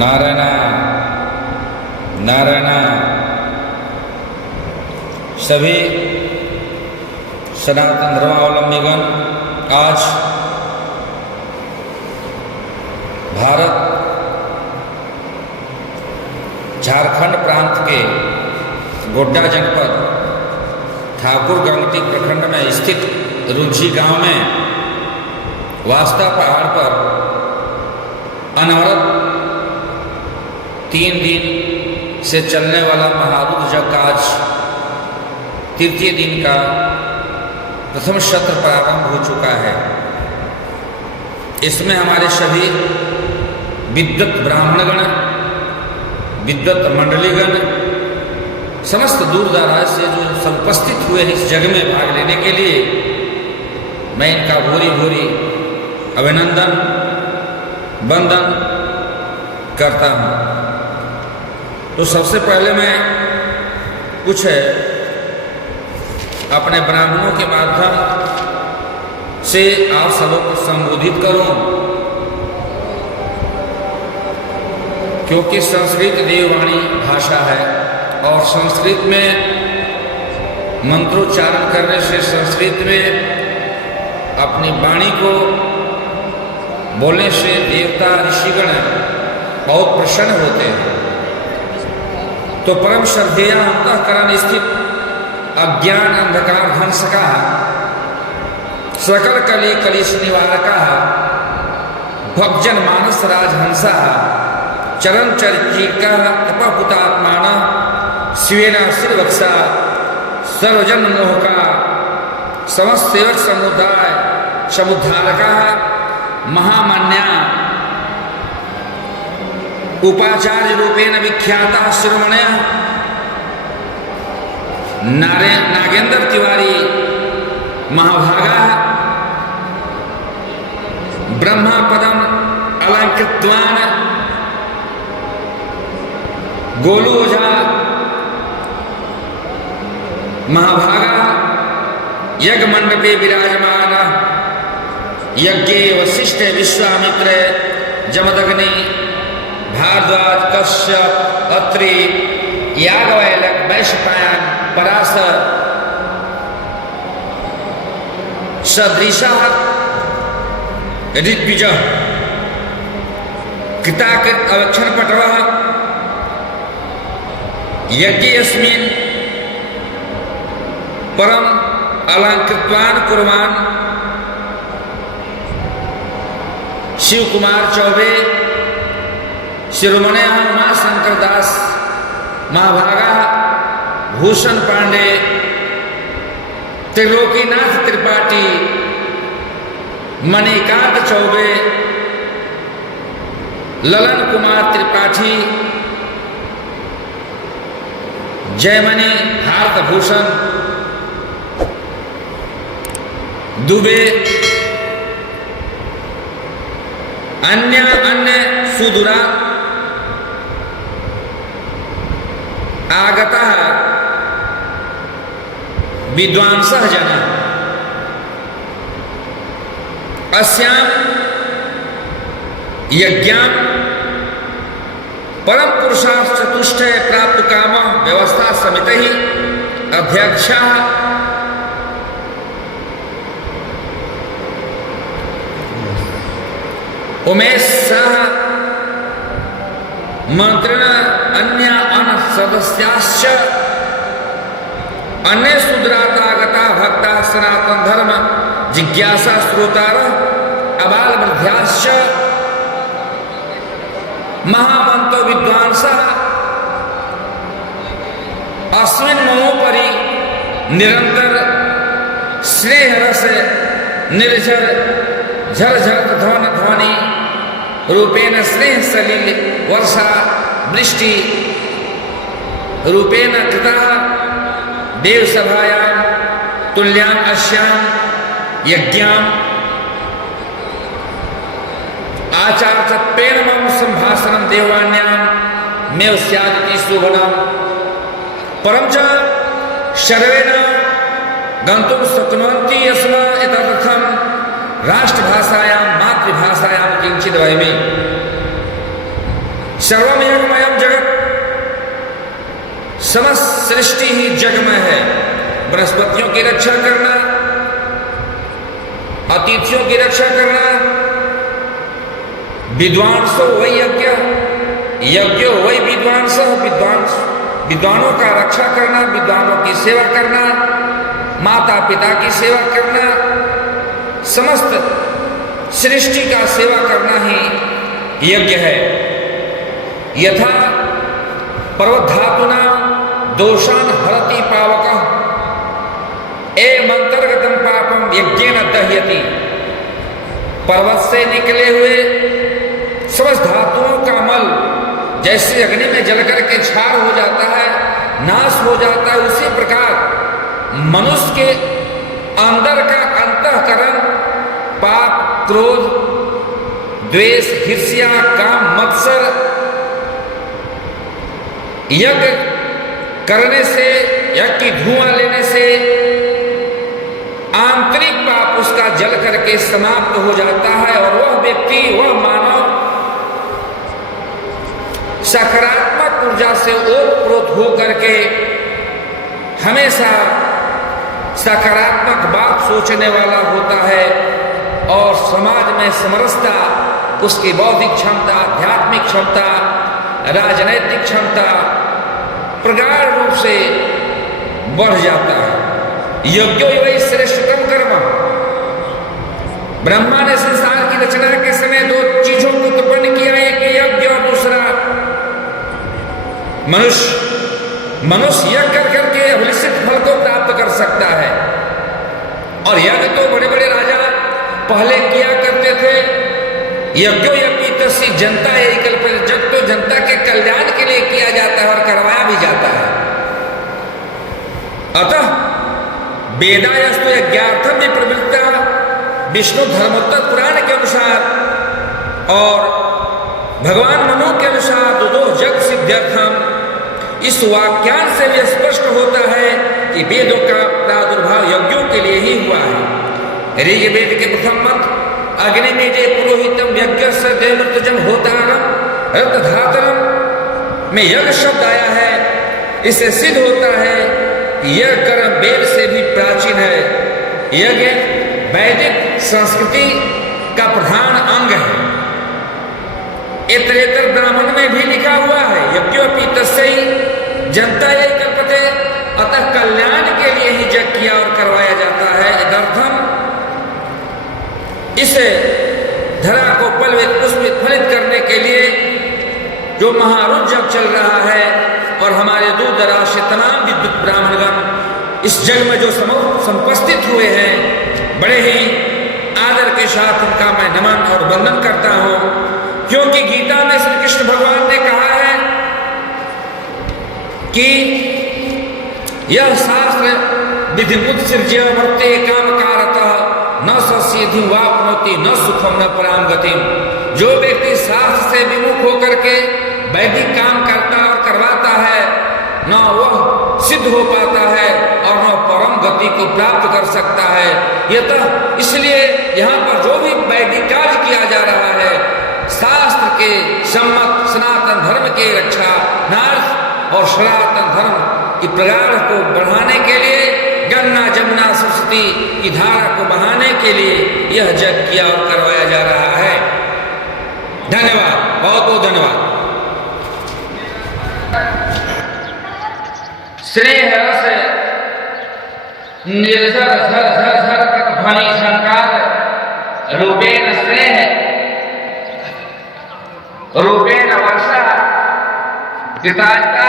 नारायण नारायण। सभी सनातन धर्मावलंबीगण आज भारत झारखंड प्रांत के गोड्डा जनपद ठाकुर गंगटी प्रखंड में स्थित रुझी गांव में वास्ता पहाड़ पर अनवरत 3 दिन से चलने वाला महारुद्र यज्ञ का आज तृतीय दिन का प्रथम सत्र प्रारंभ हो चुका है। इसमें हमारे सभी विद्वत ब्राह्मणगण, विद्वत मंडलीगण, समस्त दूर दराज से जो सब उपस्थित हुए हैं इस यज्ञ में भाग लेने के लिए, मैं इनका भूरी भूरी अभिनंदन वंदन करता हूँ। तो सबसे पहले मैं कुछ अपने ब्राह्मणों के माध्यम से आप सबों को संबोधित करूं, क्योंकि संस्कृत देववाणी भाषा है और संस्कृत में मंत्रोच्चारण करने से संस्कृत में अपनी वाणी को बोलने से देवता ऋषिगण बहुत प्रसन्न होते हैं। तो परम श्रद्धेय अंतःकरण स्थित अज्ञान अंधकार ध्वंस का सकल कली कलिश निवारका भक्जन मानस राजहंसा चरण चरिका तपहुतात्मान शिवेना श्रीवत्सा सर्वजन मोहका समस्त सेवक समुदाय समुद्धारका महामान्या उपाचार्य रूपेण विख्याता शिरोमणय नागेंद्र तिवारी महाभागा ब्रह्मा पदम अलंकृतवान गोलू ओझा महाभागा यज्ञ मंडपे विराजमान यज्ञ वशिष्ठ विश्वामित्र जमदग्नि भारद्वाज कश्यप अत्रि याज्ञवल्क्य वैशंपायन पराशर सदृशा ऋत्विज कृताकृत अवक्षण पटव यज्ञस्मिन् परम अलंकृतवान कुर्वान शिव कुमार चौबे शिरोमणि उमाशंकर दास महाभागा भूषण पांडे त्रिलोकीनाथ त्रिपाठी मणिकांत चौबे ललन कुमार त्रिपाठी जयमणि भारत भूषण दुबे अन्य सुदूरा आगता विद्वांसः जना अस्यां यज्ञां परम पुरुषार्थ चतुष्टय प्राप्त काम व्यवस्था समिति अध्यक्षा उमेश शाह मंत्रिण अन्य सदस्याश्च अन्य शूद्रातागता भक्ता सनातन धर्म जिज्ञासा श्रोतार अबाल वृद्ध्याश्च महामंतो विद्वांसः अस्मिन् ममोपरि निरंतर स्नेहरस निर्झर झरझर ध्वनि रूपेण स्नेह सलिल वर्षा वृष्टि रूपेण कृता देवसभायां तुल्यां अस्यां यज्ञां आचार्यत्वेन मम संभाषणं देववाण्यां मेव स्यादिति शोभनम् परं च सर्वेण गन्तुं शक्नुवन्ति यस्मा एतदर्थं राष्ट्रभाषायां मातृभाषायां किञ्चित् वयमि सर्वम यज्ञमयम जगत, समस्त सृष्टि ही जगमय है। वनस्पतियों की रक्षा करना, अतिथियों की रक्षा करना, विद्वांसो वही यज्ञ, यज्ञो वही विद्वांस, विद्वानों का रक्षा करना, विद्वानों की सेवा करना, माता पिता की सेवा करना, समस्त सृष्टि का सेवा करना ही यज्ञ है। यथा पर्वतधातुना दोषान हरति पावकः एवमंतर्गतम पापम यज्ञेन दह्यति। पर्वत से निकले हुए समस्त धातुओं का मल जैसे अग्नि में जलकर के क्षार हो जाता है, नाश हो जाता है, उसी प्रकार मनुष्य के अंदर का अंतःकरण पाप, क्रोध, द्वेष, ईर्ष्या, काम, मत्सर यज्ञ करने से, यज्ञ की धुआं लेने से आंतरिक पाप उसका जल करके समाप्त हो जाता है और वह व्यक्ति, वह मानव सकारात्मक ऊर्जा से ओतप्रोत हो करके हमेशा सकारात्मक बात सोचने वाला होता है और समाज में समरसता, उसकी बौद्धिक क्षमता, आध्यात्मिक क्षमता, राजनैतिक क्षमता प्रगाढ़ रूप से बढ़ जाता है। यज्ञो वही श्रेष्ठतम कर्म। ब्रह्मा ने संसार की रचना के समय दो चीजों को उत्पन्न किया, एक यज्ञ और दूसरा मनुष्य। मनुष्य यज्ञ कर करके अभिलषित फल को प्राप्त कर सकता है और यज्ञ तो बड़े बड़े राजा पहले किया करते थे। यज्ञो यज्ञ तस्य जनता यही कल्पना, जब तो जनता के कल्याण के लिए किया जाता है और करवाया भी जाता है। अतः वेदायस्तु यज्ञार्थम में प्रवृत्ता, विष्णु धर्मोत्तर पुराण के अनुसार और भगवान मनु के अनुसार दो जग सिद्ध्यर्थम, इस वाक्यान से भी स्पष्ट होता है कि वेदों का प्रादुर्भाव यज्ञों के लिए ही हुआ है। ऋग्वेद के प्रथम मंत्र अग्नि में जे पुरोहितम यज्ञ से देवृतजम होतारम रत्धातरम में यज्ञ शब्द आया है। इससे सिद्ध होता है कि यह कर्म वेद से भी प्राचीन है। यज्ञ वैदिक संस्कृति का प्रधान अंग है। इतरेतर ब्राह्मण में भी लिखा हुआ है यज्ञोपि तस्यै जनता यही कल्पते, अतः कल्याण के लिए ही यज्ञ किया और करवाया जाता है। इदर्थम इसे धरा को पल्वित पुष्पित फलित करने के लिए जो महारुद्र जग चल रहा है और हमारे दूर दराज से तमाम विद्युत ब्राह्मणगण इस जग में जो समुपस्थित हुए हैं, बड़े ही आदर के साथ उनका मैं नमन और वंदन करता हूं, क्योंकि गीता में श्री कृष्ण भगवान ने कहा है कि यह शास्त्र विधिमुत्सृज्य वर्ते कामकारतः न सस्यधि वाप्नोति न सुखम न पराम गतिम। जो व्यक्ति शास्त्र से विमुख होकर के वैदिक काम करता और करवाता है, न वह सिद्ध हो पाता है और न परम गति को प्राप्त कर सकता है। यह तो इसलिए यहाँ पर जो भी वैदिक कार्य किया जा रहा है, शास्त्र के सम्मत सनातन धर्म के रक्षा नार्थ और सनातन धर्म की प्रगाढ़ को बढ़ाने के लिए, गंगा जमुना सरस्वती की धारा को बहाने के लिए यह यज्ञ किया और करवाया जा रहा है। धन्यवाद, बहुत बहुत धन्यवाद। स्नेह रस निर्झर झर झर झर ध्वनि संकार रूपेण स्नेह रूपेण वर्षा पिताता